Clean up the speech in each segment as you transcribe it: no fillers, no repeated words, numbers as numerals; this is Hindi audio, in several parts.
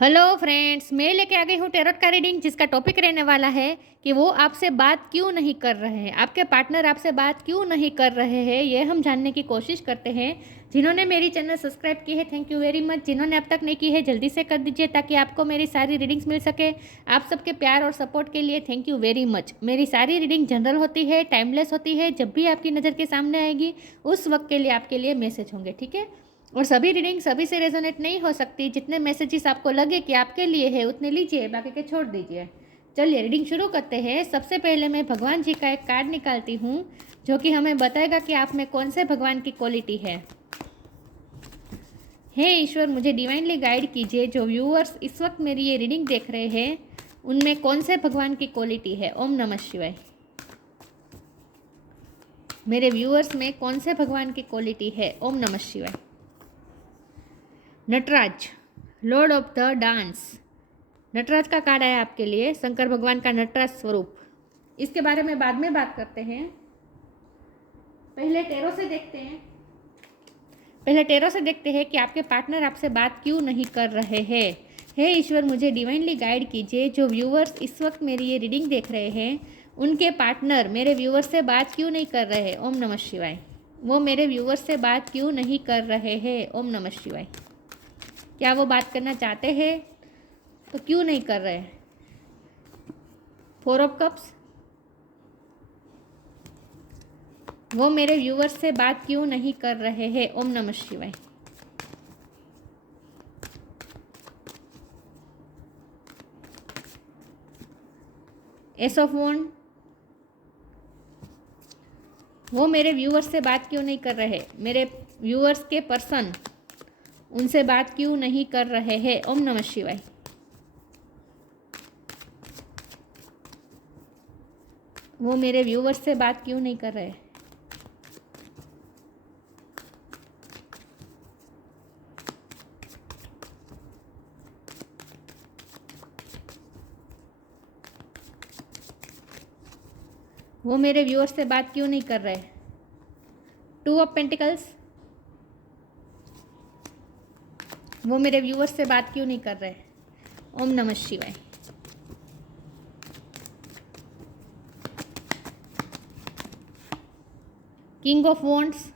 हेलो फ्रेंड्स, मैं लेके आ गई हूँ टैरोट का रीडिंग जिसका टॉपिक रहने वाला है कि वो आपसे बात क्यों नहीं कर रहे हैं। आपके पार्टनर आपसे बात क्यों नहीं कर रहे हैं, ये हम जानने की कोशिश करते हैं। जिन्होंने मेरी चैनल सब्सक्राइब की है, थैंक यू वेरी मच। जिन्होंने अब तक नहीं की है, जल्दी से कर दीजिए ताकि आपको मेरी सारी रीडिंग्स मिल सके। आप सबके प्यार और सपोर्ट के लिए थैंक यू वेरी मच। मेरी सारी रीडिंग जनरल होती है, टाइमलेस होती है। जब भी आपकी नज़र के सामने आएगी उस वक्त के लिए आपके लिए मैसेज होंगे, ठीक है। और सभी रीडिंग सभी से रेजोनेट नहीं हो सकती। जितने मैसेजेस आपको लगे कि आपके लिए है उतने लीजिए, बाकी के छोड़ दीजिए। चलिए रीडिंग शुरू करते हैं। सबसे पहले मैं भगवान जी का एक कार्ड निकालती हूँ जो कि हमें बताएगा कि आप में कौन से भगवान की क्वालिटी है। हे ईश्वर, मुझे डिवाइनली गाइड कीजिए। जो व्यूअर्स इस वक्त मेरी ये रीडिंग देख रहे हैं उनमें कौन से भगवान की क्वालिटी है। ओम नमः शिवाय। मेरे व्यूअर्स में कौन से भगवान की क्वालिटी है। ओम नमः शिवाय। Nataraj, lord of the dance. Nataraj का कार्ड आया आपके लिए, शंकर भगवान का नटराज स्वरूप। इसके बारे में बाद में बात करते हैं। पहले टैरो से देखते हैं कि आपके पार्टनर आपसे बात क्यों नहीं कर रहे हैं। हे ईश्वर, मुझे डिवाइनली गाइड कीजिए। जो व्यूअर्स इस वक्त मेरी ये रीडिंग देख रहे हैं उनके पार्टनर मेरे व्यूअर्स से बात क्यों नहीं कर रहे हैं। ओम नमः शिवाय। वो मेरे व्यूअर्स से बात क्यों नहीं कर रहे हैं। ओम नमः शिवाय। क्या वो बात करना चाहते हैं तो क्यों नहीं कर रहे हैं। 4 ऑफ कप्स, वो मेरे व्यूवर्स से बात क्यों नहीं कर रहे हैं। ओम नमः शिवाय। एस ऑफ वॉन्ड, वो मेरे व्यूवर्स से बात क्यों नहीं कर रहे। मेरे व्यूवर्स के पर्सन उनसे बात क्यों नहीं कर रहे हैं। ओम नमः शिवाय। वो मेरे व्यूवर्स से बात क्यों नहीं कर रहे। वो मेरे व्यूअर्स से बात क्यों नहीं कर रहे। 2 ऑफ पेंटिकल्स, वो मेरे व्यूअर्स से बात क्यों नहीं कर रहे। ओम नमः शिवाय। किंग ऑफ वॉन्ड्स,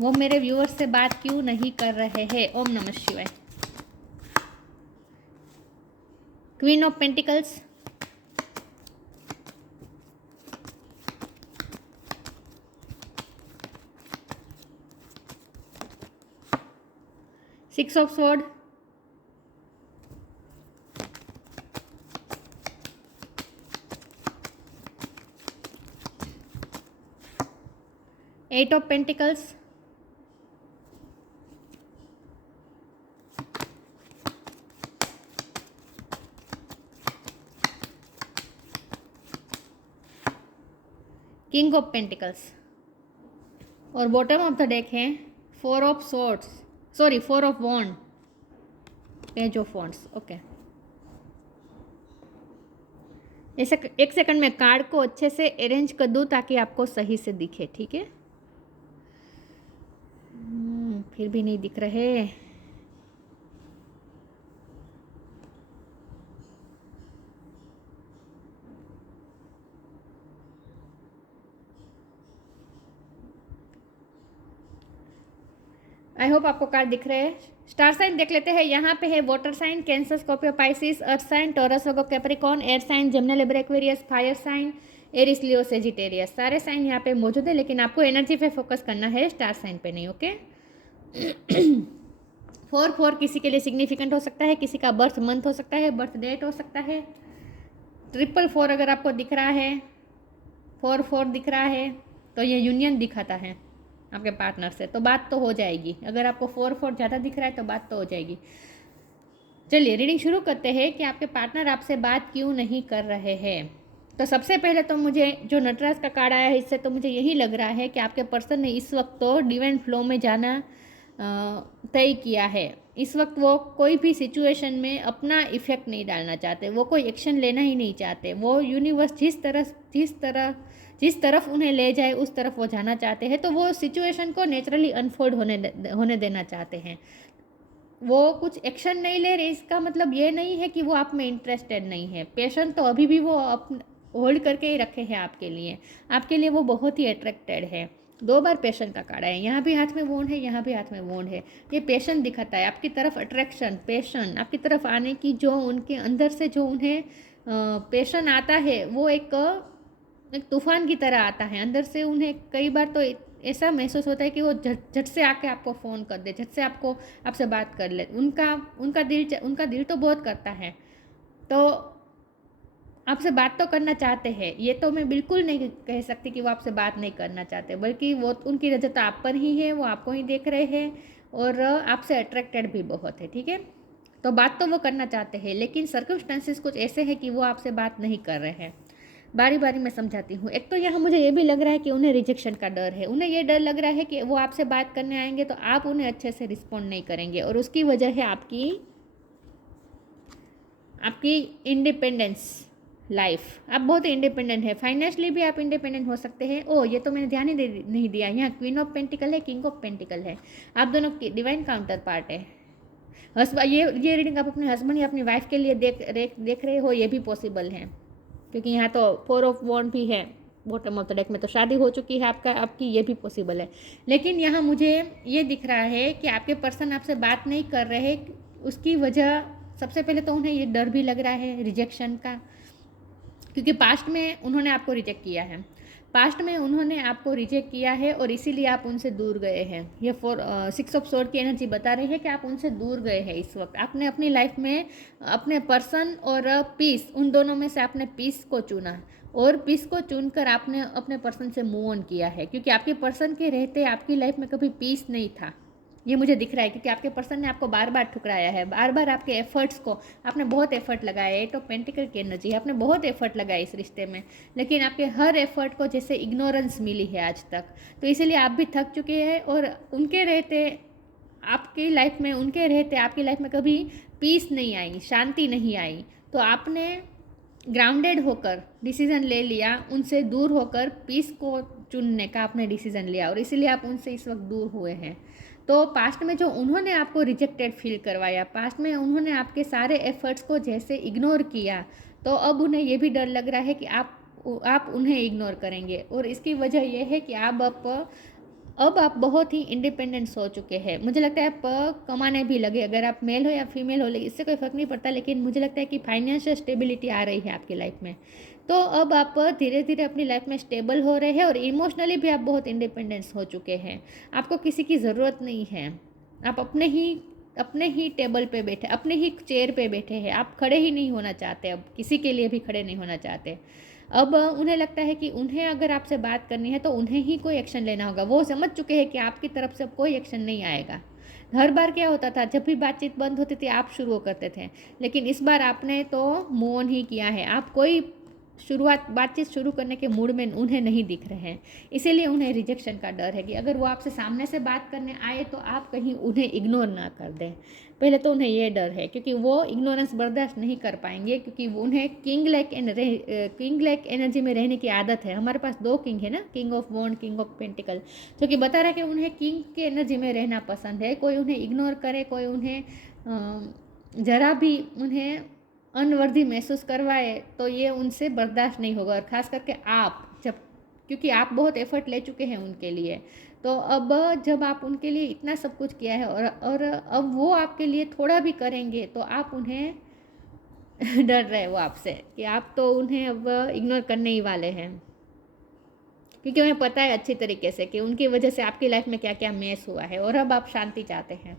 वो मेरे व्यूअर्स से बात क्यों नहीं कर रहे हैं। ओम नमः शिवाय। Queen of pentacles, six of sword, eight of pentacles, king of pentacles. और बॉटम ऑफ द डेक है 4 of swords, sorry 4 of wand, page of wands. Okay, एक सेकंड में कार्ड को अच्छे से अरेंज कर दूँ ताकि आपको सही से दिखे, ठीक है। फिर भी नहीं दिख रहे। आई होप आपको कार्ड दिख रहे हैं। स्टार साइन देख लेते हैं। यहाँ पे है water sign, cancer, Scorpio, Pisces, earth sign, Taurus, Virgo, Capricorn, air sign, Gemini, Libra, Aquarius, fire sign, Aries, Leo, Sagittarius. सारे साइन यहाँ पे मौजूद है, लेकिन आपको एनर्जी पे फोकस करना है, स्टार साइन पे नहीं। ओके। 4 किसी के लिए सिग्निफिकेंट हो सकता है, किसी का बर्थ मंथ हो सकता है, बर्थ डेट हो सकता है। 4 अगर आपको दिख रहा है, 4 दिख रहा है तो ये यूनियन दिखाता है आपके पार्टनर से, तो बात तो हो जाएगी। अगर आपको 4 ज़्यादा दिख रहा है तो बात तो हो जाएगी। चलिए रीडिंग शुरू करते हैं कि आपके पार्टनर आपसे बात क्यों नहीं कर रहे हैं। तो सबसे पहले तो मुझे जो नटराज का कार्ड आया है इससे तो मुझे यही लग रहा है कि आपके पर्सन ने इस वक्त तो डिवाइन फ्लो में जाना तय किया है। इस वक्त वो कोई भी सिचुएशन में अपना इफेक्ट नहीं डालना चाहते, वो कोई एक्शन लेना ही नहीं चाहते। वो यूनिवर्स जिस तरफ उन्हें ले जाए उस तरफ वो जाना चाहते हैं, तो वो सिचुएशन को नेचुरली अनफोल्ड होने देना चाहते हैं। वो कुछ एक्शन नहीं ले रहे, इसका मतलब ये नहीं है कि वो आप में इंटरेस्टेड नहीं है। पेशेंट तो अभी भी वो होल्ड करके ही रखे हैं आपके लिए वो बहुत ही अट्रैक्टेड है। 2 बार पेशेंट का कार्ड है, यहाँ भी हाथ में वोंड है, यहाँ भी हाथ में वोंड है। ये पेशेंट दिखाता है आपकी तरफ अट्रैक्शन, पेशेंट आपकी तरफ आने की, जो उनके अंदर से जो उन्हें पेशेंट आता है वो एक तूफान की तरह आता है अंदर से। उन्हें कई बार तो ऐसा महसूस होता है कि वो झट से आके आपको फ़ोन कर दे, झट से आपसे बात कर ले। उनका दिल तो बहुत करता है, तो आपसे बात तो करना चाहते हैं। ये तो मैं बिल्कुल नहीं कह सकती कि वो आपसे बात नहीं करना चाहते, बल्कि वो उनकी नज़र तो आप पर ही है, वो आपको ही देख रहे हैं और आपसे अट्रैक्टेड भी बहुत है। ठीक है, तो बात तो वो करना चाहते हैं, लेकिन सर्कमस्टांसेस कुछ ऐसे हैं कि वो आपसे बात नहीं कर रहे हैं। बारी बारी मैं समझाती हूँ। एक तो यहाँ मुझे ये भी लग रहा है कि उन्हें रिजेक्शन का डर है। उन्हें ये डर लग रहा है कि वो आपसे बात करने आएंगे तो आप उन्हें अच्छे से रिस्पॉन्ड नहीं करेंगे, और उसकी वजह है आपकी इंडिपेंडेंस लाइफ। आप बहुत इंडिपेंडेंट है, फाइनेंशियली भी आप इंडिपेंडेंट हो सकते हैं। ओ, ये तो मैंने ध्यान ही नहीं दिया, यहाँ क्वीन ऑफ पेंटिकल है, किंग ऑफ पेंटिकल है। आप दोनों की डिवाइन काउंटर पार्ट है। ये रीडिंग आप अपने हस्बैंड या अपनी वाइफ के लिए देख रहे हो, ये भी पॉसिबल है, क्योंकि यहाँ तो 4 ऑफ वॉन्ड भी है बॉटम ऑफ द डेक में। तो शादी हो चुकी है आपकी, ये भी पॉसिबल है। लेकिन यहाँ मुझे ये दिख रहा है कि आपके पर्सन आपसे बात नहीं कर रहे। उसकी वजह सबसे पहले तो उन्हें ये डर भी लग रहा है रिजेक्शन का, क्योंकि पास्ट में उन्होंने आपको रिजेक्ट किया है। और इसीलिए आप उनसे दूर गए हैं। ये 6 ऑफ सोर्ड की एनर्जी बता रही है कि आप उनसे दूर गए हैं इस वक्त। आपने अपनी लाइफ में अपने पर्सन और पीस, उन दोनों में से आपने पीस को चुना, और पीस को चुनकर आपने अपने पर्सन से मूव ऑन किया है, क्योंकि आपके पर्सन के रहते आपकी लाइफ में कभी पीस नहीं था। ये मुझे दिख रहा है, क्योंकि आपके पर्सन ने आपको बार बार ठुकराया है, बार बार आपके एफर्ट्स को, आपने बहुत एफर्ट लगाया है। 8 ऑफ पेंटिकल की एनर्जी, आपने बहुत एफर्ट लगाया इस रिश्ते में, लेकिन आपके हर एफर्ट को जैसे इग्नोरेंस मिली है आज तक। तो इसीलिए आप भी थक चुके हैं, और उनके रहते आपकी लाइफ में कभी पीस नहीं आई, शांति नहीं आई। तो आपने ग्राउंडेड होकर डिसीज़न ले लिया, उनसे दूर होकर पीस को चुनने का आपने डिसीज़न लिया, और इसीलिए आप उनसे इस वक्त दूर हुए हैं। तो पास्ट में जो उन्होंने आपको रिजेक्टेड फील करवाया, पास्ट में उन्होंने आपके सारे एफर्ट्स को जैसे इग्नोर किया, तो अब उन्हें ये भी डर लग रहा है कि आप उन्हें इग्नोर करेंगे। और इसकी वजह यह है कि अब आप बहुत ही इंडिपेंडेंट हो चुके हैं। मुझे लगता है आप कमाने भी लगे, अगर आप मेल हो या फीमेल हो, इससे कोई फ़र्क नहीं पड़ता, लेकिन मुझे लगता है कि फाइनेंशियल स्टेबिलिटी आ रही है आपकी लाइफ में। तो अब आप धीरे धीरे अपनी लाइफ में स्टेबल हो रहे हैं, और इमोशनली भी आप बहुत इंडिपेंडेंस हो चुके हैं। आपको किसी की ज़रूरत नहीं है। आप अपने ही टेबल पे बैठे, अपने ही चेयर पे बैठे हैं। आप खड़े ही नहीं होना चाहते, अब किसी के लिए भी खड़े नहीं होना चाहते। अब उन्हें लगता है कि उन्हें अगर आपसे बात करनी है तो उन्हें ही कोई एक्शन लेना होगा। वो समझ चुके हैं कि आपकी तरफ से कोई एक्शन नहीं आएगा। हर बार क्या होता था, जब भी बातचीत बंद होती थी आप शुरू करते थे, लेकिन इस बार आपने तो मूव ऑन ही किया है। आप कोई बातचीत शुरू करने के मूड में उन्हें नहीं दिख रहे हैं। इसीलिए उन्हें रिजेक्शन का डर है कि अगर वो आपसे सामने से बात करने आए तो आप कहीं उन्हें इग्नोर ना कर दें। पहले तो उन्हें ये डर है, क्योंकि वो इग्नोरेंस बर्दाश्त नहीं कर पाएंगे, क्योंकि उन्हें किंग लाइक एनर्जी में रहने की आदत है। हमारे पास 2 किंग है ना, king of wand, king of pentacle, जो कि बता रहा है कि उन्हें किंग की एनर्जी में रहना पसंद है। कोई उन्हें इग्नोर करे, कोई उन्हें ज़रा भी उन्हें अनवर्दी महसूस करवाए तो ये उनसे बर्दाश्त नहीं होगा। और ख़ास करके क्योंकि आप बहुत एफर्ट ले चुके हैं उनके लिए, तो अब जब आप उनके लिए इतना सब कुछ किया है और अब वो आपके लिए थोड़ा भी करेंगे तो आप उन्हें डर रहे हो आपसे कि आप तो उन्हें अब इग्नोर करने ही वाले हैं, क्योंकि उन्हें पता है अच्छी तरीके से कि उनकी वजह से आपकी लाइफ में क्या क्या मेस हुआ है, और अब आप शांति चाहते हैं।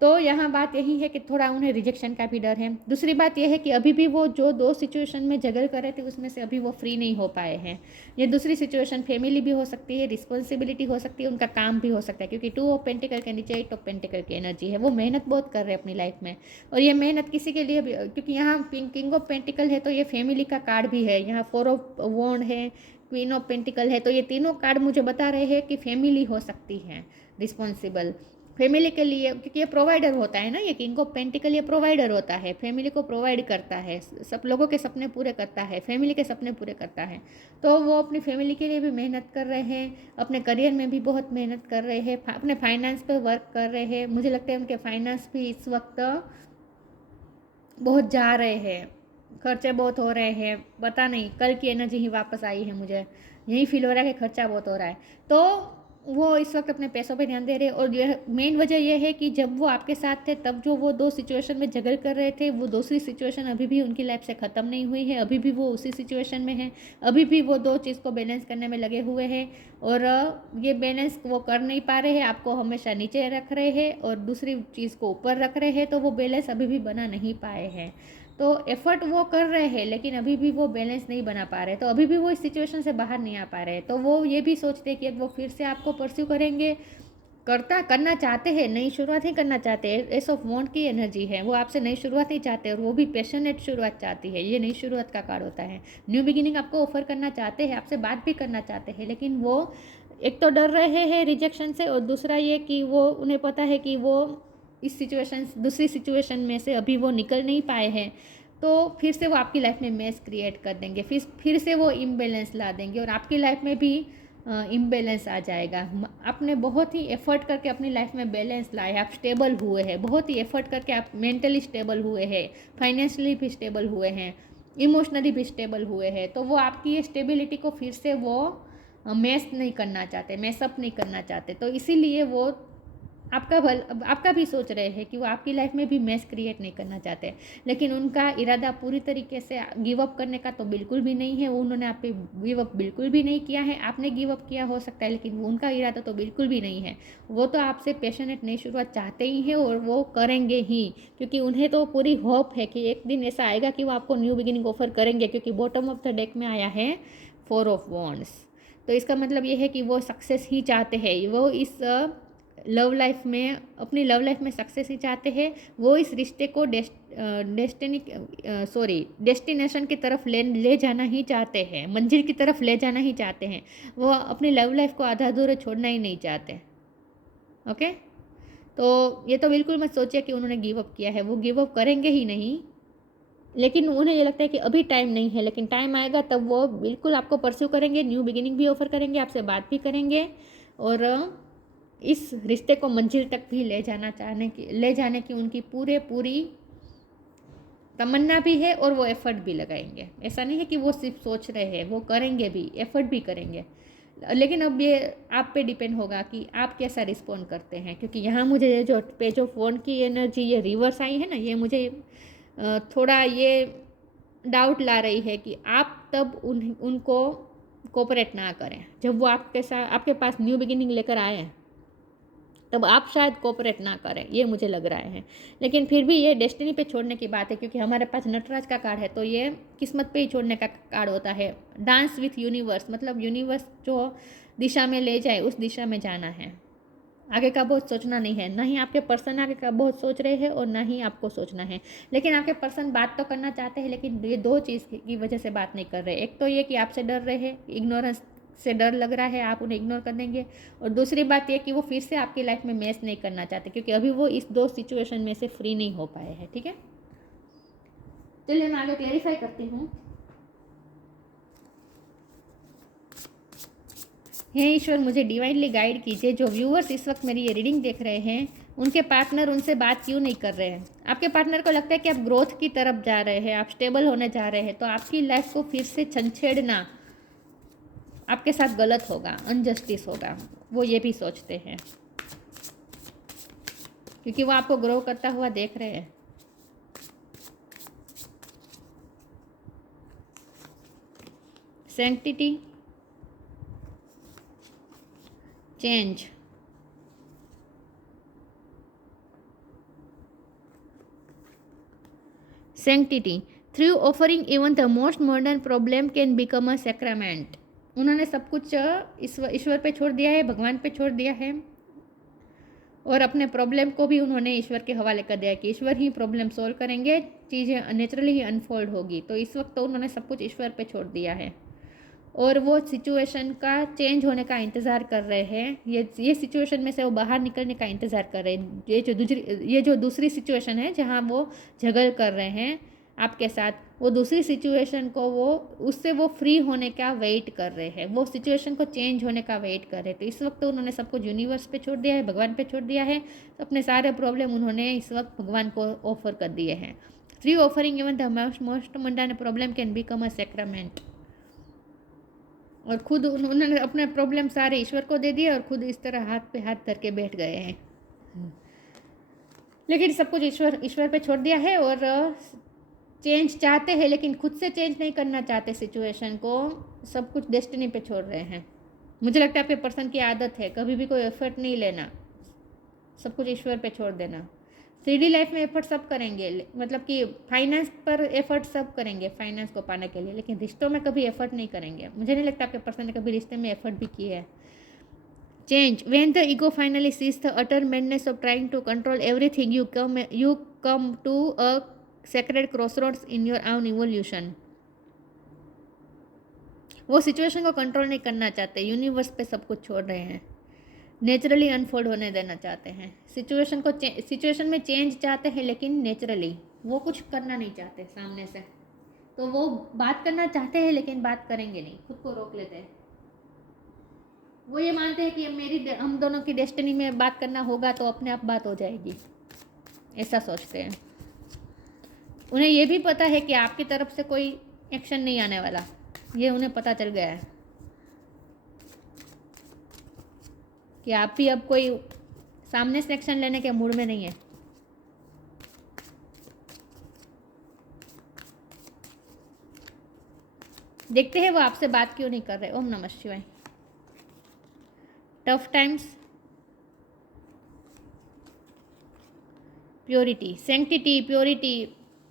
तो यहाँ बात यही है कि थोड़ा उन्हें रिजेक्शन का भी डर है। दूसरी बात यह है कि अभी भी वो जो 2 सिचुएशन में जगल कर रहे थे उसमें से अभी वो फ्री नहीं हो पाए हैं। ये दूसरी सिचुएशन फैमिली भी हो सकती है, रिस्पॉन्सिबिलिटी हो सकती है, उनका काम भी हो सकता है, क्योंकि 2 ऑफ पेंटिकल के नीचे 8 ऑफ पेंटिकल की एनर्जी है। वो मेहनत बहुत कर रहे हैं अपनी लाइफ में, और ये मेहनत किसी के लिए भी, क्योंकि यहाँ किंग ऑफ पेंटिकल है तो ये फैमिली का कार्ड भी है, यहाँ 4 ऑफ वॉन्ड है, क्वीन ऑफ पेंटिकल है, तो ये तीनों कार्ड मुझे बता रहे हैं कि फैमिली हो सकती है रिस्पॉन्सिबल। फैमिली के लिए, क्योंकि ये प्रोवाइडर होता है ना, ये किंग ऑफ पेंटिकल ये प्रोवाइडर होता है, फैमिली को प्रोवाइड करता है, सब लोगों के सपने पूरे करता है, फैमिली के सपने पूरे करता है। तो वो अपनी फैमिली के लिए भी मेहनत कर रहे हैं, अपने करियर में भी बहुत मेहनत कर रहे हैं, अपने फाइनेंस पे वर्क कर रहे हैं। मुझे लगता है उनके फाइनेंस भी इस वक्त बहुत जा रहे हैं, खर्चे बहुत हो रहे हैं, पता नहीं, कल की एनर्जी ही वापस आई है, मुझे यही फील हो रहा है कि खर्चा बहुत हो रहा है। तो वो इस वक्त अपने पैसों पे ध्यान दे रहे हैं। और यह मेन वजह यह है कि जब वो आपके साथ थे तब जो वो दो सिचुएशन में जगल कर रहे थे, वो दूसरी सिचुएशन अभी भी उनकी लाइफ से ख़त्म नहीं हुई है, अभी भी वो उसी सिचुएशन में है, अभी भी वो दो चीज़ को बैलेंस करने में लगे हुए हैं। और ये बैलेंस वो कर नहीं पा रहे हैं, आपको हमेशा नीचे रख रहे हैं और दूसरी चीज़ को ऊपर रख रहे हैं, तो वो बैलेंस अभी भी बना नहीं पाए हैं। तो एफर्ट वो कर रहे हैं लेकिन अभी भी वो बैलेंस नहीं बना पा रहे, तो अभी भी वो इस सिचुएशन से बाहर नहीं आ पा रहे। तो वो ये भी सोचते हैं कि वो फिर से आपको परस्यू करेंगे, करना चाहते हैं, नई शुरुआत ही करना चाहते हैं। एस ऑफ वॉन्ड की एनर्जी है, वो आपसे नई शुरुआत ही चाहते हैं और वो भी पैशनेट शुरुआत चाहती है। ये नई शुरुआत का कार्ड होता है, न्यू बिगिनिंग आपको ऑफर करना चाहते हैं, आपसे बात भी करना चाहते हैं, लेकिन वो एक तो डर रहे हैं रिजेक्शन से और दूसरा ये कि वो उन्हें पता है कि वो इस सिचुएशन दूसरी सिचुएशन में से अभी वो निकल नहीं पाए हैं। तो फिर से वो आपकी लाइफ में मेस क्रिएट कर देंगे, फिर से वो इम्बैलेंस ला देंगे और आपकी लाइफ में भी इम्बैलेंस आ जाएगा। आपने बहुत ही एफर्ट करके अपनी लाइफ में बैलेंस लाए, आप स्टेबल हुए हैं, बहुत ही एफर्ट करके आप मेंटली स्टेबल हुए हैं, फाइनेंशियली भी स्टेबल हुए हैं, इमोशनली भी स्टेबल हुए हैं। तो वो आपकी ये स्टेबिलिटी को फिर से वो मैस नहीं करना चाहते, मैसअप नहीं करना चाहते। तो इसीलिए वो आपका भी सोच रहे हैं कि वो आपकी लाइफ में भी मैस क्रिएट नहीं करना चाहते, लेकिन उनका इरादा पूरी तरीके से गिव अप करने का तो बिल्कुल भी नहीं है। उन्होंने आप पे गिव अप बिल्कुल भी नहीं किया है, आपने गिव अप किया हो सकता है, लेकिन वो उनका इरादा तो बिल्कुल भी नहीं है। वो तो आपसे पैशनेट नई शुरुआत चाहते ही हैं और वो करेंगे ही, क्योंकि उन्हें तो पूरी होप है कि एक दिन ऐसा आएगा कि वो आपको न्यू बिगिनिंग ऑफर करेंगे, क्योंकि बॉटम ऑफ द डेक में आया है 4 ऑफ वॉन्ड्स। तो इसका मतलब ये है कि वो सक्सेस ही चाहते हैं, वो इस लव लाइफ में, अपनी लव लाइफ में सक्सेस ही चाहते हैं। वो इस रिश्ते को डेस्टिनेशन की तरफ ले जाना ही चाहते हैं, मंजिल की तरफ ले जाना ही चाहते हैं। वो अपनी लव लाइफ को आधा अधूरा छोड़ना ही नहीं चाहते। ओके, तो ये तो बिल्कुल मत सोचिए कि उन्होंने गिव अप किया है, वो गिव अप करेंगे ही नहीं, लेकिन उन्हें ये लगता है कि अभी टाइम नहीं है, लेकिन टाइम आएगा तब वो बिल्कुल आपको परस्यू करेंगे, न्यू बिगिनिंग भी ऑफर करेंगे, आपसे बात भी करेंगे और इस रिश्ते को मंजिल तक भी ले जाने की उनकी पूरी तमन्ना भी है और वो एफर्ट भी लगाएंगे। ऐसा नहीं है कि वो सिर्फ सोच रहे हैं, वो करेंगे भी, एफर्ट भी करेंगे। लेकिन अब ये आप पे डिपेंड होगा कि आप कैसा रिस्पॉन्ड करते हैं, क्योंकि यहाँ मुझे ये जो पेज ऑफ वॉन्ड की एनर्जी ये रिवर्स आई है ना, ये मुझे थोड़ा ये डाउट ला रही है कि आप तब उनको कोऑपरेट ना करें जब वो आपके पास न्यू बिगिनिंग लेकर आए, तब आप शायद कोऑपरेट ना करें, ये मुझे लग रहा है। लेकिन फिर भी ये डेस्टिनी पे छोड़ने की बात है, क्योंकि हमारे पास नटराज का कार्ड है, तो ये किस्मत पे ही छोड़ने का कार्ड होता है। डांस विथ यूनिवर्स, मतलब यूनिवर्स जो दिशा में ले जाए उस दिशा में जाना है, आगे का बहुत सोचना नहीं है। ना ही आपके पर्सन आगे का बहुत सोच रहे हैं और ना ही आपको सोचना है। लेकिन आपके पर्सन बात तो करना चाहते हैं, लेकिन ये दो चीज़ की वजह से बात नहीं कर रहे। एक तो ये कि आपसे डर रहे हैं, इग्नोरेंस से डर लग रहा है, आप उन्हें इग्नोर कर देंगे। और दूसरी बात यह कि वो फिर से आपकी लाइफ में मैच नहीं करना चाहते, क्योंकि अभी वो इस दो सिचुएशन में से फ्री नहीं हो पाए हैं। ठीक है, चलिए मैं आगे क्लेरिफाई करती हूँ। हे ईश्वर, मुझे डिवाइनली गाइड कीजिए, जो व्यूअर्स इस वक्त मेरी ये रीडिंग देख रहे हैं, उनके पार्टनर उनसे बात क्यों नहीं कर रहे हैं। आपके पार्टनर को लगता है कि आप ग्रोथ की तरफ जा रहे हैं, आप स्टेबल होने जा रहे हैं, तो आपकी लाइफ को फिर से छंछेड़ना आपके साथ गलत होगा, अनजस्टिस होगा, वो ये भी सोचते हैं, क्योंकि वो आपको ग्रो करता हुआ देख रहे हैं। Sanctity, change, sanctity, through offering even the most modern problem can become a sacrament. उन्होंने सब कुछ ईश्वर पे छोड़ दिया है, भगवान पे छोड़ दिया है, और अपने प्रॉब्लम को भी उन्होंने ईश्वर के हवाले कर दिया कि ईश्वर ही प्रॉब्लम सॉल्व करेंगे, चीज़ें नेचुरली ही अनफोल्ड होगी। तो इस वक्त तो उन्होंने सब कुछ ईश्वर पे छोड़ दिया है और वो सिचुएशन का चेंज होने का इंतज़ार कर रहे हैं। ये सिचुएशन में से वो बाहर निकलने का इंतज़ार कर रहे हैं। ये जो दूसरी सिचुएशन है जहाँ वो झगड़ कर रहे हैं आपके साथ, वो दूसरी सिचुएशन को उससे वो फ्री होने का वेट कर रहे हैं, वो सिचुएशन को चेंज होने का वेट कर रहे हैं। तो इस वक्त तो उन्होंने सब कुछ यूनिवर्स पे छोड़ दिया है, भगवान पे छोड़ दिया है। तो अपने सारे प्रॉब्लम उन्होंने इस वक्त भगवान को ऑफर कर दिए हैं। Three offering even the most mundane problem can become a sacrament. और खुद उन्होंने अपने प्रॉब्लम सारे ईश्वर को दे दिए और खुद इस तरह हाथ पे हाथ धर के बैठ गए हैं। लेकिन सब कुछ ईश्वर पे छोड़ दिया है और चेंज चाहते हैं, लेकिन खुद से चेंज नहीं करना चाहते सिचुएशन को, सब कुछ डेस्टिनी पे छोड़ रहे हैं। मुझे लगता है आपके पर्सन की आदत है कभी भी कोई एफर्ट नहीं लेना, सब कुछ ईश्वर पे छोड़ देना। 3D लाइफ में एफर्ट सब करेंगे, मतलब कि फाइनेंस पर एफर्ट सब करेंगे फाइनेंस को पाने के लिए, लेकिन रिश्तों में कभी एफर्ट नहीं करेंगे। मुझे नहीं लगता आपके पर्सन ने कभी रिश्ते में एफर्ट भी किया है। Change when the ego finally ceases the utter madness of trying to control everything, you come to a sacred crossroads in your own evolution. वो सिचुएशन को कंट्रोल नहीं करना चाहते, यूनिवर्स पे सब कुछ छोड़ रहे हैं, नेचुरली अनफोल्ड होने देना चाहते हैं। सिचुएशन में चेंज चाहते हैं, लेकिन नेचुरली वो कुछ करना नहीं चाहते सामने से। तो वो बात करना चाहते हैं लेकिन बात करेंगे नहीं, खुद को रोक लेते हैं। वो ये मानते हैं कि हम दोनों की डेस्टिनी में बात करना होगा तो अपने आप बात हो जाएगी, ऐसा सोचते हैं। उन्हें ये भी पता है कि आपकी तरफ से कोई एक्शन नहीं आने वाला, ये उन्हें पता चल गया है कि आप भी अब कोई सामने से एक्शन लेने के मूड में नहीं है। देखते हैं वो आपसे बात क्यों नहीं कर रहे। ओम नमः शिवाय। Tough times, purity, sanctity, purity,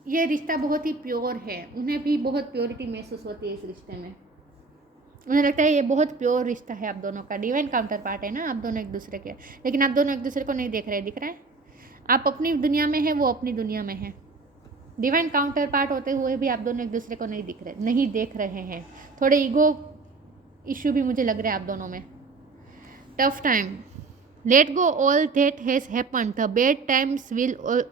ये रिश्ता बहुत ही प्योर है। उन्हें भी बहुत प्योरिटी महसूस होती है इस रिश्ते में। उन्हें लगता है ये बहुत प्योर रिश्ता है आप दोनों का, डिवाइन काउंटर पार्ट है ना आप दोनों एक दूसरे के, लेकिन आप दोनों एक दूसरे को नहीं देख रहे। दिख रहा है आप अपनी दुनिया में है, वो अपनी दुनिया में है। डिवाइन काउंटर पार्ट होते हुए भी आप दोनों एक दूसरे को नहीं देख रहे हैं। थोड़े ईगो इश्यू भी मुझे लग रहा है आप दोनों में। Tough time, let go all that has happened, the bad times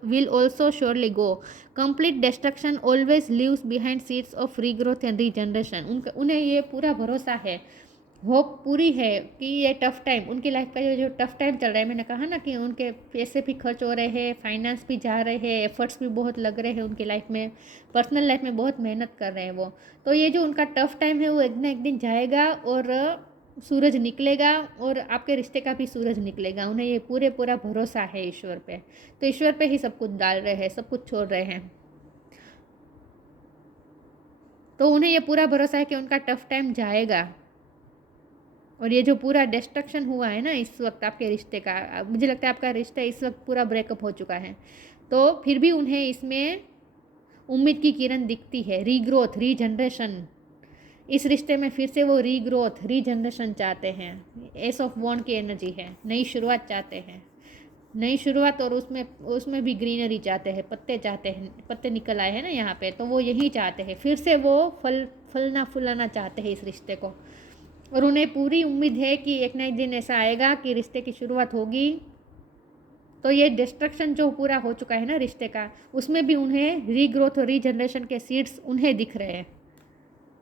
will also surely go, complete destruction always leaves behind seeds of regrowth and regeneration। उन्हें ये पूरा भरोसा है, होप पूरी है कि ये टफ टाइम उनकी लाइफ का जो टफ टाइम चल रहा है, मैंने कहा ना कि उनके पैसे भी खर्च हो रहे हैं, फाइनेंस भी जा रहे हैं, एफर्ट्स भी बहुत लग रहे हैं उनकी लाइफ में, पर्सनल लाइफ में बहुत मेहनत कर रहे हैं वो। तो ये जो उनका टफ टाइम है वो एक ना एक दिन जाएगा और सूरज निकलेगा और आपके रिश्ते का भी सूरज निकलेगा। उन्हें ये पूरा भरोसा है ईश्वर पे, तो ईश्वर पे ही सब कुछ डाल रहे हैं, सब कुछ छोड़ रहे हैं। तो उन्हें ये पूरा भरोसा है कि उनका टफ टाइम जाएगा। और ये जो पूरा डिस्ट्रक्शन हुआ है ना इस वक्त आपके रिश्ते का, मुझे लगता है आपका रिश्ता इस वक्त पूरा ब्रेकअप हो चुका है, तो फिर भी उन्हें इसमें उम्मीद की किरण दिखती है। रीग्रोथ, रीजनरेशन, इस रिश्ते में फिर से वो रीग्रोथ, रीजनरेशन चाहते हैं। एस ऑफ वॉन्ड की एनर्जी है, नई शुरुआत चाहते हैं, नई शुरुआत। और उसमें भी ग्रीनरी चाहते हैं, पत्ते चाहते हैं, पत्ते निकल आए हैं ना यहाँ पे, तो वो यही चाहते हैं, फिर से वो फलना फुलाना चाहते हैं इस रिश्ते को। और उन्हें पूरी उम्मीद है कि एक ना एक दिन ऐसा आएगा कि रिश्ते की शुरुआत होगी। तो ये डिस्ट्रक्शन जो पूरा हो चुका है ना रिश्ते का, उसमें भी उन्हें रीग्रोथ और रीजनरेशन के सीड्स उन्हें दिख रहे हैं,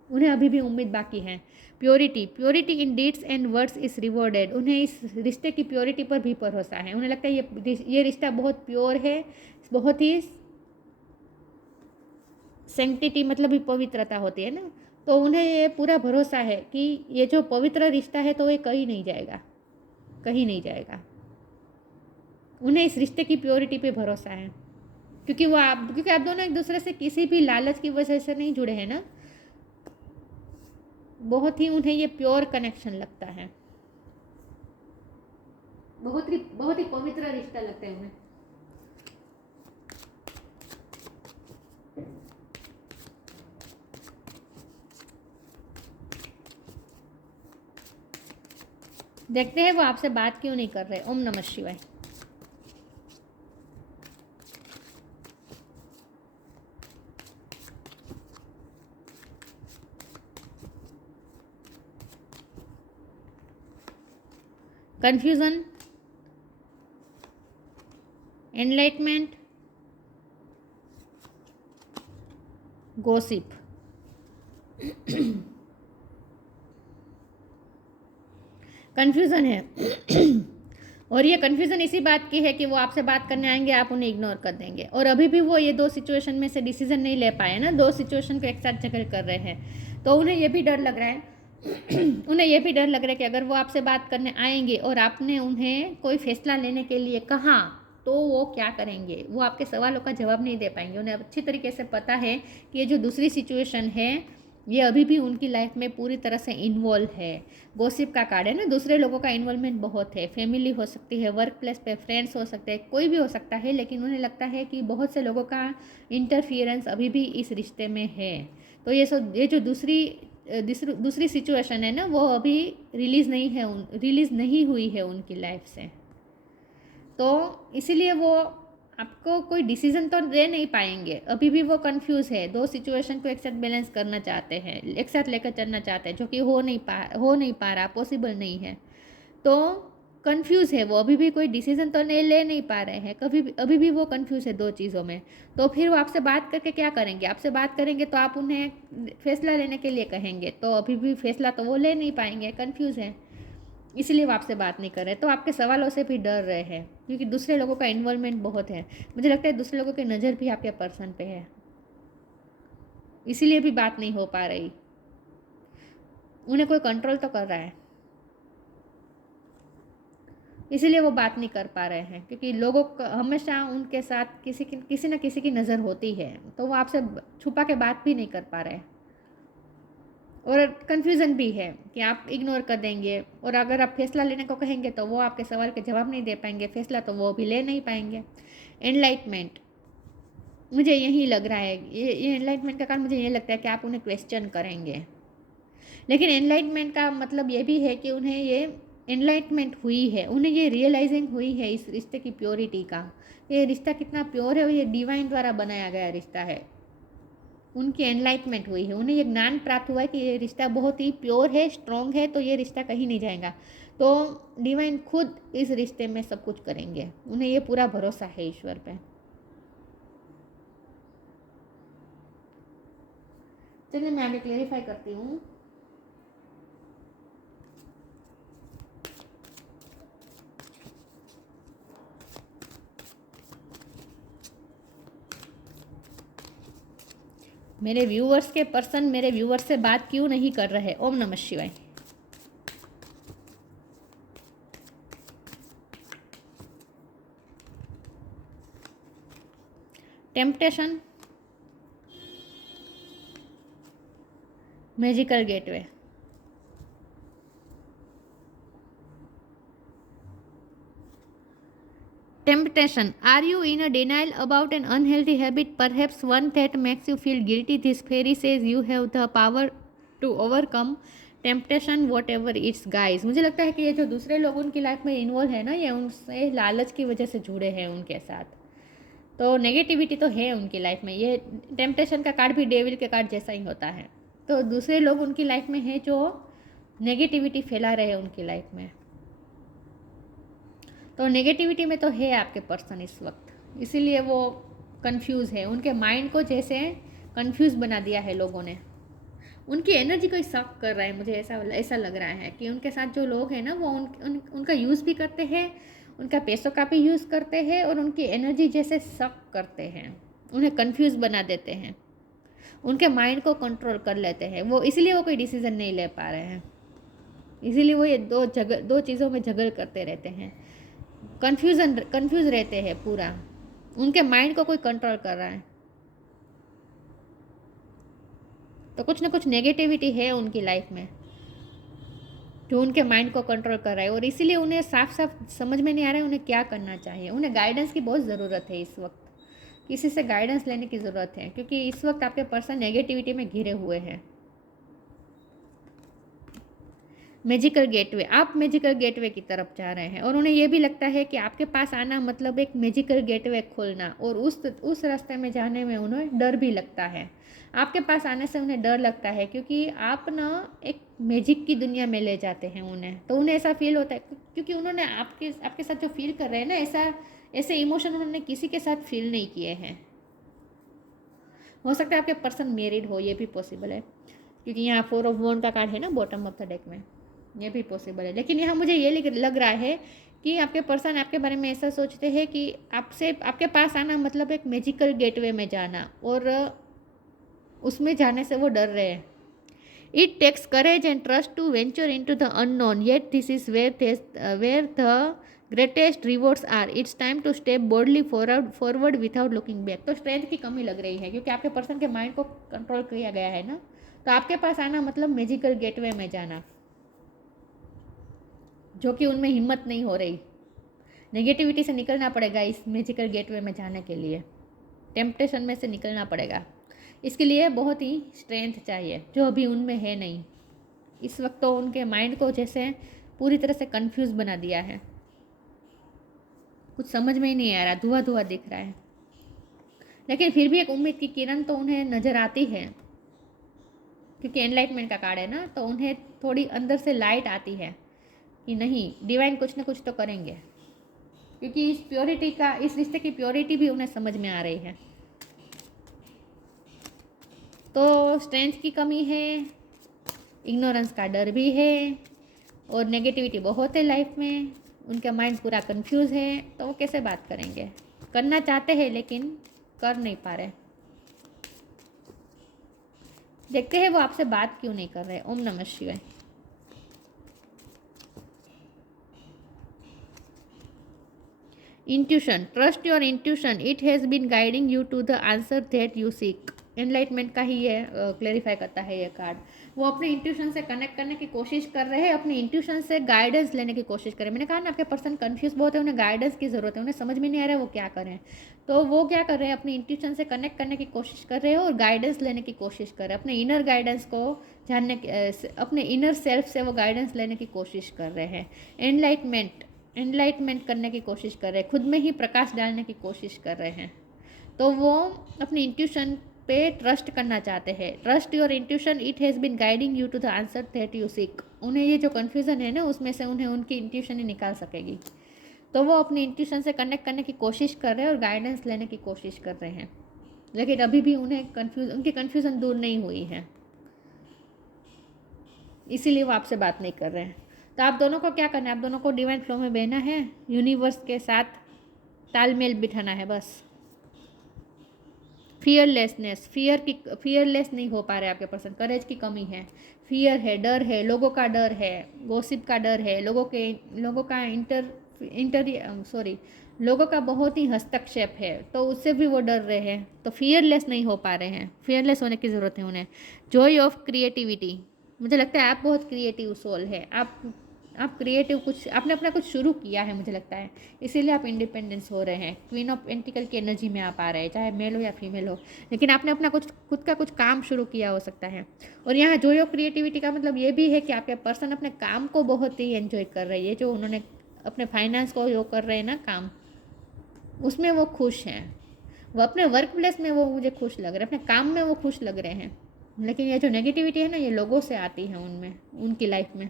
उन्हें अभी भी उम्मीद बाकी है। Purity, purity in deeds and words is rewarded, उन्हें इस रिश्ते की प्योरिटी पर भी भरोसा है। उन्हें लगता है ये रिश्ता बहुत प्योर है, बहुत ही सैंक्टिटी मतलब भी पवित्रता होती है ना, तो उन्हें ये पूरा भरोसा है कि ये जो पवित्र रिश्ता है तो ये कहीं नहीं जाएगा, कहीं नहीं जाएगा। उन्हें इस रिश्ते की प्योरिटी पे भरोसा है, क्योंकि आप दोनों एक दूसरे से किसी भी लालच की वजह से नहीं जुड़े हैं ना, बहुत ही उन्हें ये प्योर कनेक्शन लगता है, बहुत ही पवित्र रिश्ता लगता है उन्हें। देखते हैं वो आपसे बात क्यों नहीं कर रहे। ओम नमः शिवाय। Confusion, enlightenment, gossip. कन्फ्यूज़न है और ये कन्फ्यूज़न इसी बात की है कि वो आपसे बात करने आएंगे, आप उन्हें इग्नोर कर देंगे, और अभी भी वो ये दो सिचुएशन में से डिसीजन नहीं ले पाए ना, दो सिचुएशन को एक साथ जगल कर रहे हैं। तो उन्हें ये भी डर लग रहा है उन्हें ये भी डर लग रहा है कि अगर वो आपसे बात करने आएंगे और आपने उन्हें कोई फैसला लेने के लिए कहा तो वो क्या करेंगे, वो आपके सवालों का जवाब नहीं दे पाएंगे। उन्हें अच्छी तरीके से पता है कि ये जो दूसरी सिचुएशन है ये अभी भी उनकी लाइफ में पूरी तरह से इन्वॉल्व है। गॉसिप का कार्ड है ना, दूसरे लोगों का इन्वॉल्वमेंट बहुत है, फैमिली हो सकती है, वर्क प्लेस पे फ्रेंड्स हो सकते हैं, कोई भी हो सकता है, लेकिन उन्हें लगता है कि बहुत से लोगों का इंटरफियरेंस अभी भी इस रिश्ते में है। तो ये जो दूसरी सिचुएशन है ना, वो अभी रिलीज़ नहीं हुई है उनकी लाइफ से। तो इसीलिए वो आपको कोई डिसीजन तो दे नहीं पाएंगे, अभी भी वो कंफ्यूज है, दो सिचुएशन को एक साथ बैलेंस करना चाहते हैं, एक साथ लेकर चलना चाहते हैं, जो कि हो नहीं पा रहा, पॉसिबल नहीं है। तो कंफ्यूज है वो, अभी भी कोई डिसीजन तो ले नहीं पा रहे हैं, अभी भी वो कंफ्यूज है दो चीज़ों में। तो फिर वो आपसे बात करके क्या करेंगे, आपसे बात करेंगे तो आप उन्हें फैसला लेने के लिए कहेंगे, तो अभी भी फैसला तो वो ले नहीं पाएंगे, कंफ्यूज है, इसलिए वो आपसे बात नहीं कर रहे। तो आपके सवालों से भी डर रहे हैं क्योंकि दूसरे लोगों का इन्वॉल्वमेंट बहुत है। मुझे लगता है दूसरे लोगों की नज़र भी आपके पर्सन पे है, इसीलिए भी बात नहीं हो पा रही। उन्हें कोई कंट्रोल तो कर रहा है, इसीलिए वो बात नहीं कर पा रहे हैं, क्योंकि लोगों को हमेशा उनके साथ किसी न किसी की नज़र होती है, तो वो आपसे छुपा के बात भी नहीं कर पा रहे। और कन्फ्यूज़न भी है कि आप इग्नोर कर देंगे, और अगर आप फैसला लेने को कहेंगे तो वो आपके सवाल के जवाब नहीं दे पाएंगे, फैसला तो वो भी ले नहीं पाएंगे। एनलाइटमेंट, मुझे यही लग रहा है, ये एनलाइटमेंट का कारण मुझे ये लगता है कि आप उन्हें क्वेश्चन करेंगे। लेकिन एनलाइटमेंट का मतलब ये भी है कि उन्हें ये एनलाइटमेंट हुई है, उन्हें ये रियलाइजिंग हुई है इस रिश्ते की प्योरिटी का, ये रिश्ता कितना प्योर है और ये डिवाइन द्वारा बनाया गया रिश्ता है। उनकी एनलाइटमेंट हुई है, उन्हें ये ज्ञान प्राप्त हुआ है कि ये रिश्ता बहुत ही प्योर है, स्ट्रॉन्ग है, तो ये रिश्ता कहीं नहीं जाएगा। तो डिवाइन खुद इस रिश्ते में सब कुछ करेंगे, उन्हें ये पूरा भरोसा है ईश्वर पे। चलिए मैं आगे क्लेरिफाई करती हूँ। मेरे व्यूअर्स के पर्सन मेरे व्यूअर्स से बात क्यों नहीं कर रहे? ओम नमः शिवाय। Temptation, magical gateway, temptation. Are you in a denial about an unhealthy habit, perhaps one that makes you feel guilty? This fairy says you have the power to overcome temptation whatever its guise. मुझे लगता है कि ये जो दूसरे लोग उनकी लाइफ में इन्वॉल्व है ना, ये उनसे लालच की वजह से जुड़े हैं उनके साथ, तो नेगेटिविटी तो है उनकी लाइफ में। ये टेम्पटेशन का कार्ड भी डेविल के कार्ड जैसा ही होता है। तो दूसरे लोग उनकी लाइफ में हैं जो नेगेटिविटी फैला रहे हैं उनकी लाइफ में, तो नेगेटिविटी में तो है आपके पर्सन इस वक्त, इसीलिए वो कंफ्यूज है। उनके माइंड को जैसे कंफ्यूज बना दिया है लोगों ने, उनकी एनर्जी को सक कर रहा है। मुझे ऐसा लग रहा है कि उनके साथ जो लोग हैं ना, वो उनका यूज़ भी करते हैं, उनका पैसों का भी यूज़ करते हैं, और उनकी एनर्जी जैसे सक करते हैं, उन्हें कंफ्यूज बना देते हैं, उनके माइंड को कंट्रोल कर लेते हैं वो, इसीलिए वो कोई डिसीज़न नहीं ले पा रहे हैं, इसीलिए वो ये दो चीज़ों में झगड़ करते रहते हैं, कंफ्यूज रहते हैं पूरा, उनके माइंड को कोई कंट्रोल कर रहा है। तो कुछ ना कुछ नेगेटिविटी है उनकी लाइफ में जो उनके माइंड को कंट्रोल कर रहा है, और इसीलिए उन्हें साफ साफ समझ में नहीं आ रहा है उन्हें क्या करना चाहिए। उन्हें गाइडेंस की बहुत ज़रूरत है इस वक्त, किसी से गाइडेंस लेने की ज़रूरत है, क्योंकि इस वक्त आपके पर्सन नेगेटिविटी में घिरे हुए हैं। मैजिकल गेटवे, आप मैजिकल गेटवे की तरफ जा रहे हैं और उन्हें ये भी लगता है कि आपके पास आना मतलब एक मैजिकल गेटवे खोलना, और उस रास्ते में जाने में उन्हें डर भी लगता है। आपके पास आने से उन्हें डर लगता है क्योंकि आप ना एक मैजिक की दुनिया में ले जाते हैं उन्हें, तो उन्हें ऐसा फील होता है क्योंकि उन्होंने आपके साथ जो फील कर रहे हैं ना, ऐसे इमोशन उन्होंने किसी के साथ फील नहीं किए हैं। हो सकता है आपके पर्सन मैरिड हो, ये भी पॉसिबल है क्योंकि यहाँ 4 ऑफ वॉन्ड का कार्ड है ना बॉटम ऑफ द डेक में, ये भी पॉसिबल है। लेकिन यहाँ मुझे ये लग रहा है कि आपके पर्सन आपके बारे में ऐसा सोचते हैं कि आपके पास आना मतलब एक मैजिकल गेटवे में जाना, और उसमें जाने से वो डर रहे हैं। It takes courage and trust to venture into the unknown, yet this is where the greatest rewards are. It's time to step boldly forward without looking back. तो स्ट्रेंथ की कमी लग रही है क्योंकि आपके पर्सन के माइंड को कंट्रोल किया गया है ना, तो आपके पास आना मतलब मैजिकल गेटवे में जाना, जो कि उनमें हिम्मत नहीं हो रही। नेगेटिविटी से निकलना पड़ेगा इस मैजिकल गेटवे में जाने के लिए, टेम्पटेशन में से निकलना पड़ेगा। इसके लिए बहुत ही स्ट्रेंथ चाहिए जो अभी उनमें है नहीं। इस वक्त तो उनके माइंड को जैसे पूरी तरह से कंफ्यूज बना दिया है, कुछ समझ में ही नहीं आ रहा, धुआं धुआं दिख रहा है। लेकिन फिर भी एक उम्मीद की किरण तो उन्हें नज़र आती है क्योंकि एनलाइटमेंट का कार्ड है ना, तो उन्हें थोड़ी अंदर से लाइट आती है कि नहीं, डिवाइन कुछ ना कुछ तो करेंगे, क्योंकि इस रिश्ते की प्योरिटी भी उन्हें समझ में आ रही है। तो स्ट्रेंथ की कमी है, इग्नोरेंस का डर भी है, और नेगेटिविटी बहुत है लाइफ में, उनका माइंड पूरा कंफ्यूज है। तो वो कैसे बात करेंगे? करना चाहते हैं लेकिन कर नहीं पा रहे। देखते हैं वो आपसे बात क्यों नहीं कर रहे। ओम नमः शिवाय। Intuition, trust your intuition, it has been guiding you to the answer that you seek. Enlightenment का ही ये क्लेरिफाई करता है ये कार्ड। वो अपने इंट्यूशन से कनेक्ट करने की कोशिश कर रहे हैं, अपने इंट्यूशन से गाइडेंस लेने की कोशिश करें। मैंने कहा ना आपके पर्सन कंफ्यूज बहुत है, उन्हें गाइडेंस की ज़रूरत है, उन्हें समझ में नहीं आ रहा है वो क्या करें। तो वो क्या कर रहे हैं, अपनी इंट्यूशन से कनेक्ट करने की कोशिश कर रहे हैं और गाइडेंस लेने की कोशिश कर रहे हैं। अपने इनर गाइडेंस को जानने अपने इनर सेल्फ से वो गाइडेंस लेने की कोशिश कर रहे हैं। एनलाइटमेंट करने की कोशिश कर रहे हैं, खुद में ही प्रकाश डालने की कोशिश कर रहे हैं। तो वो अपनी इंट्यूशन पे ट्रस्ट करना चाहते हैं। Trust your intuition, it has been guiding you to the answer that you seek. उन्हें ये जो कन्फ्यूज़न है ना, उसमें से उन्हें उनकी इंट्यूशन ही निकाल सकेगी। तो वो अपनी इंट्यूशन से कनेक्ट करने की कोशिश कर रहे हैं और गाइडेंस लेने की कोशिश कर रहे हैं, लेकिन अभी भी उनकी कन्फ्यूज़न दूर नहीं हुई है, इसीलिए वो आपसे बात नहीं कर रहे हैं। तो आप दोनों को क्या करना है, आप दोनों को डिवाइन फ्लो में बहना है, यूनिवर्स के साथ तालमेल बिठाना है बस। फियरलेस नहीं हो पा रहे आपके पर्सन, करेज की कमी है, फियर है, डर है, लोगों का डर है, गॉसिप का डर है, लोगों का बहुत ही हस्तक्षेप है, तो उससे भी वो डर रहे हैं। तो फियरलेस नहीं हो पा रहे हैं, फियरलेस होने की ज़रूरत है उन्हें। जॉय ऑफ क्रिएटिविटी, मुझे लगता है आप बहुत क्रिएटिव सोल है, आप क्रिएटिव आपने अपना कुछ शुरू किया है मुझे लगता है, इसीलिए आप इंडिपेंडेंस हो रहे हैं। क्वीन ऑफ पेंटिकल की एनर्जी में आप आ रहे हैं, चाहे मेल हो या फीमेल हो, लेकिन आपने अपना खुद का कुछ काम शुरू किया हो सकता है। और यहाँ जॉय ऑफ क्रिएटिविटी का मतलब ये भी है कि आपके पर्सन अपने काम को बहुत ही एंजॉय कर रहे हैं। ये जो उन्होंने अपने फाइनेंस को जो कर रहे हैं ना काम, उसमें वो खुश हैं। वो अपने वर्क प्लेस में वो मुझे खुश लग रहे हैं, अपने काम में वो खुश लग रहे हैं। लेकिन ये जो नेगेटिविटी है ना, ये लोगों से आती है उनमें, उनकी लाइफ में।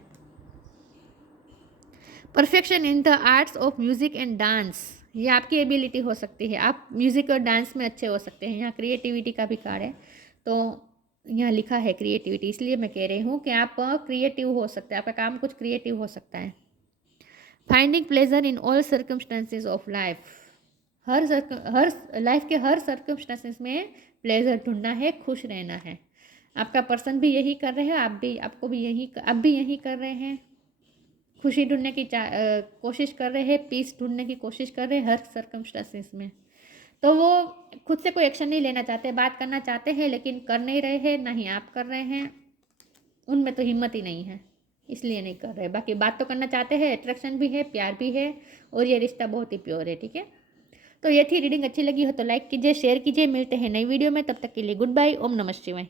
Perfection in the arts of music and dance, ये आपकी एबिलिटी हो सकती है, आप म्यूज़िक और डांस में अच्छे हो सकते हैं। यहाँ क्रिएटिविटी का भी कार्ड है, तो यहाँ लिखा है क्रिएटिविटी, इसलिए मैं कह रही हूँ कि आप क्रिएटिव हो सकते हैं, आपका काम कुछ क्रिएटिव हो सकता है। Finding pleasure in all circumstances of life, her life के हर सर्कमस्टेंसेस में प्लेजर ढूंढना है, खुश रहना है। आपका पर्सन भी यही कर रहे हैं, आप भी यही कर रहे हैं। खुशी ढूंढने की कोशिश कर रहे हैं, पीस ढूंढने की कोशिश कर रहे हैं हर सर्कमस्टेंसेस में। तो वो खुद से कोई एक्शन नहीं लेना चाहते, बात करना चाहते हैं लेकिन कर नहीं रहे हैं, ना ही आप कर रहे हैं, उनमें तो हिम्मत ही नहीं है, इसलिए नहीं कर रहे। बाकी बात तो करना चाहते हैं, अट्रैक्शन भी है, प्यार भी है, और ये रिश्ता बहुत ही प्योर है। ठीक है, तो ये थी रीडिंग। अच्छी लगी हो तो लाइक कीजिए, शेयर कीजिए। मिलते हैं नई वीडियो में, तब तक के लिए गुड बाय। ओम नमः शिवाय।